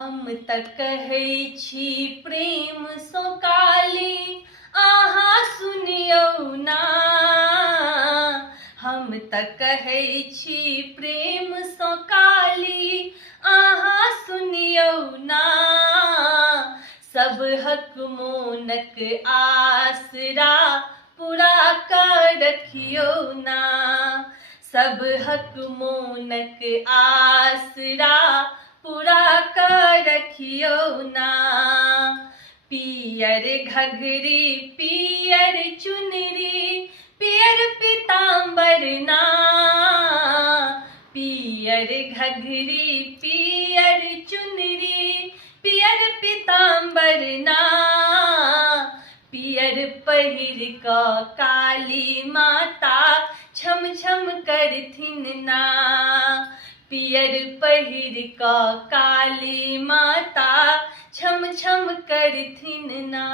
हम त कहै छी प्रेम सो काली, आहा सुनियौ ना। हम त कहै छी प्रेम सो काली, आहा सुनियौ ना। सब हक मोनक आसरा पूरा कर रखियौ ना। सब हक मोनक आसरा पूरा कर रखियौ ना। पियर घघरी पियर चुनरी पियर पीताम्बर ना। पियर घघरी पियर चुनरी पियर पीताम्बर ना। पियर पहिर क काली माता छम छम करथिन ना। पियर पहिर क काली माता छम छम करथिन ना।